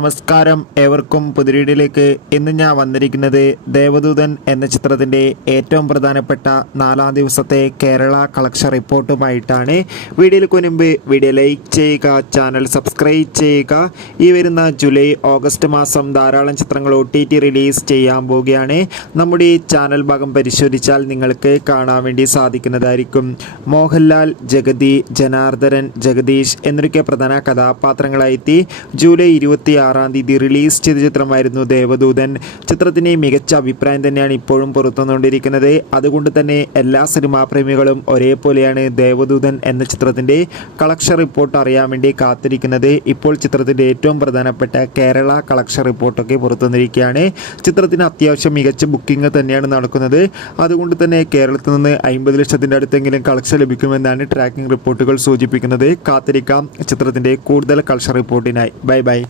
നമസ്കാരം, ഏവർക്കും പുതിരീടിലേക്ക്. ഇന്ന് ഞാൻ വന്നിരിക്കുന്നത് ദേവദൂതൻ എന്ന ചിത്രത്തിൻ്റെ ഏറ്റവും പ്രധാനപ്പെട്ട 4-ാം ദിവസത്തെ കേരള കളക്ഷൻ റിപ്പോർട്ടുമായിട്ടാണ്. വീഡിയോയിലേക്ക് മുൻപ് വീഡിയോ ലൈക്ക് ചെയ്യുക, ചാനൽ സബ്സ്ക്രൈബ് ചെയ്യുക. ഈ വരുന്ന ജൂലൈ ഓഗസ്റ്റ് മാസം ധാരാളം ചിത്രങ്ങൾ OTT റിലീസ് ചെയ്യാൻ പോവുകയാണ്. നമ്മുടെ ഈ ചാനൽ ഭാഗം പരിശോധിച്ചാൽ നിങ്ങൾക്ക് കാണാൻ വേണ്ടി സാധിക്കുന്നതായിരിക്കും. മോഹൻലാൽ, ജഗതി, ജനാർദ്ദനൻ, ജഗദീഷ് എന്നൊക്കെ പ്രധാന കഥാപാത്രങ്ങളായെത്തി ജൂലൈ 26-ാം തീയതി റിലീസ് ചെയ്ത ചിത്രമായിരുന്നു ദേവദൂതൻ. ചിത്രത്തിന് മികച്ച അഭിപ്രായം തന്നെയാണ് ഇപ്പോഴും പുറത്തുവന്നുകൊണ്ടിരിക്കുന്നത്. അതുകൊണ്ട് തന്നെ എല്ലാ സിനിമാ പ്രേമികളും ഒരേപോലെയാണ് ദേവദൂതൻ എന്ന ചിത്രത്തിൻ്റെ കളക്ഷൻ റിപ്പോർട്ട് അറിയാൻ വേണ്ടി കാത്തിരിക്കുന്നത്. ഇപ്പോൾ ചിത്രത്തിൻ്റെ ഏറ്റവും പ്രധാനപ്പെട്ട കേരള കളക്ഷൻ റിപ്പോർട്ടൊക്കെ പുറത്തുവന്നിരിക്കുകയാണ്. ചിത്രത്തിന് അത്യാവശ്യം മികച്ച ബുക്കിംഗ് തന്നെയാണ് നടക്കുന്നത്. അതുകൊണ്ട് തന്നെ കേരളത്തിൽ നിന്ന് 50 ലക്ഷത്തിൻ്റെ അടുത്തെങ്കിലും കളക്ഷൻ ലഭിക്കുമെന്നാണ് ട്രാക്കിംഗ് റിപ്പോർട്ടുകൾ സൂചിപ്പിക്കുന്നത്. കാത്തിരിക്കാം ചിത്രത്തിൻ്റെ കൂടുതൽ കളക്ഷൻ റിപ്പോർട്ടിനായി. ബൈ.